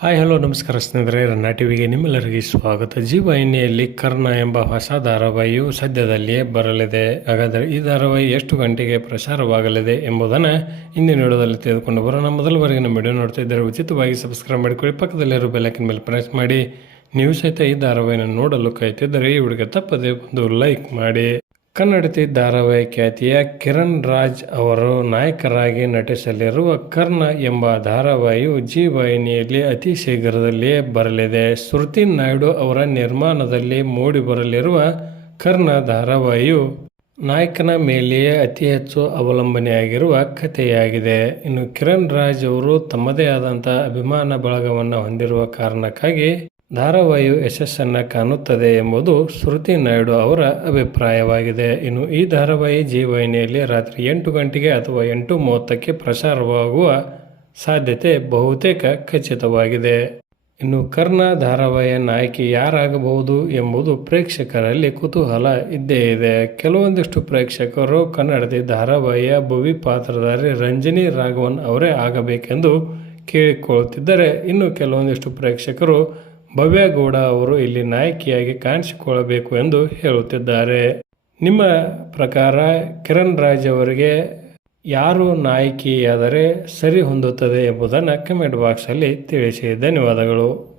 Hi, hello, ನಮಸ್ಕಾರ ಸ್ನೇಹಿತರೆ. ರನ್ನ ಟಿವಿಗೆ ನಿಮ್ಮೆಲ್ಲರಿಗೆ ಸ್ವಾಗತ. ಜೀವಾಹಿನಿಯಲ್ಲಿ ಕರ್ಣ ಎಂಬ ಹೊಸ ಧಾರಾವಾಹಿಯು ಸದ್ಯದಲ್ಲಿಯೇ ಬರಲಿದೆ. ಹಾಗಾದರೆ ಈ ಧಾರಾವಾಹಿ ಎಷ್ಟು ಗಂಟೆಗೆ ಪ್ರಸಾರವಾಗಲಿದೆ ಎಂಬುದನ್ನು ಇಂದಿನ ವಿಡಿಯೋದಲ್ಲಿ ತೆಗೆದುಕೊಂಡು ಬರೋಣ. ಮೊದಲವರೆಗೆ ನಮ್ಮ ವಿಡಿಯೋ ನೋಡ್ತಾ ಇದ್ದರೆ ಉಚಿತವಾಗಿ ಸಬ್ಸ್ಕ್ರೈಬ್ ಮಾಡಿಕೊಳ್ಳಿ. ಪಕ್ಕದಲ್ಲಿರೋ ಬೆಲ್ಲೈಕನ್ ಮೇಲೆ ಪ್ರೆಸ್ ಮಾಡಿ. ನೀವು ಸಹಿತ ಈ ಧಾರಾವಾಹಿಯನ್ನು ನೋಡಲು ಕಾಯ್ತಿದ್ದರೆ ಈ ವಿಡಿಯೋಗೆ ತಪ್ಪದೆ ಒಂದು ಲೈಕ್ ಮಾಡಿ. ಕನ್ನಡತಿ ಧಾರಾವಾಹಿ ಖ್ಯಾತಿಯ ಕಿರಣ್ ರಾಜ್ ಅವರು ನಾಯಕರಾಗಿ ನಟಿಸಲಿರುವ ಕರ್ಣ ಎಂಬ ಧಾರಾವಾಹಿಯು ಜಿ ವಾಹಿನಿಯಲ್ಲಿ ಅತಿ ಶೀಘ್ರದಲ್ಲಿಯೇ ಬರಲಿದೆ. ಶ್ರುತಿ ನಾಯ್ಡು ಅವರ ನಿರ್ಮಾಣದಲ್ಲಿ ಮೂಡಿಬರಲಿರುವ ಕರ್ಣ ಧಾರಾವಾಹಿಯು ನಾಯಕನ ಮೇಲೆಯೇ ಅತಿ ಹೆಚ್ಚು ಅವಲಂಬನೆಯಾಗಿರುವ ಕಥೆಯಾಗಿದೆ. ಇನ್ನು ಕಿರಣ್ ರಾಜ್ ಅವರು ತಮ್ಮದೇ ಆದಂಥ ಅಭಿಮಾನ ಬಳಗವನ್ನು ಹೊಂದಿರುವ ಕಾರಣಕ್ಕಾಗಿ ಧಾರಾವಾಹಿಯು ಯಶಸ್ಸನ್ನು ಕಾಣುತ್ತದೆ ಎಂಬುದು ಶ್ರುತಿ ನಾಯ್ಡು ಅವರ ಅಭಿಪ್ರಾಯವಾಗಿದೆ. ಇನ್ನು ಈ ಧಾರಾವಾಹಿ ಜೀವಹಿನಿಯಲ್ಲಿ ರಾತ್ರಿ ಎಂಟು ಗಂಟೆಗೆ ಅಥವಾ ಎಂಟು ಮೂವತ್ತಕ್ಕೆ ಪ್ರಸಾರವಾಗುವ ಸಾಧ್ಯತೆ ಬಹುತೇಕ ಖಚಿತವಾಗಿದೆ. ಇನ್ನು ಕರ್ಣ ಧಾರಾವಾಹಿಯ ನಾಯಕಿ ಯಾರಾಗಬಹುದು ಎಂಬುದು ಪ್ರೇಕ್ಷಕರಲ್ಲಿ ಕುತೂಹಲ ಇದ್ದೇ ಇದೆ. ಕೆಲವೊಂದಿಷ್ಟು ಪ್ರೇಕ್ಷಕರು ಕನ್ನಡದ ಧಾರಾವಾಹಿಯ ಭುವಿ ಪಾತ್ರಧಾರಿ ರಂಜನಿ ರಾಘವನ್ ಅವರೇ ಆಗಬೇಕೆಂದು ಕೇಳಿಕೊಳ್ಳುತ್ತಿದ್ದರೆ ಇನ್ನು ಕೆಲವೊಂದಿಷ್ಟು ಪ್ರೇಕ್ಷಕರು ಭವ್ಯ ಗೌಡ ಅವರು ಇಲ್ಲಿ ನಾಯಕಿಯಾಗಿ ಕಾಣಿಸಿಕೊಳ್ಳಬೇಕು ಎಂದು ಹೇಳುತ್ತಿದ್ದಾರೆ. ನಿಮ್ಮ ಪ್ರಕಾರ ಕಿರಣ್ ರಾಜ್ ಅವರಿಗೆ ಯಾರು ನಾಯಕಿಯಾದರೆ ಸರಿ ಹೊಂದುತ್ತದೆ ಎಂಬುದನ್ನು ಕಮೆಂಟ್ ಬಾಕ್ಸಲ್ಲಿ ತಿಳಿಸಿ. ಧನ್ಯವಾದಗಳು.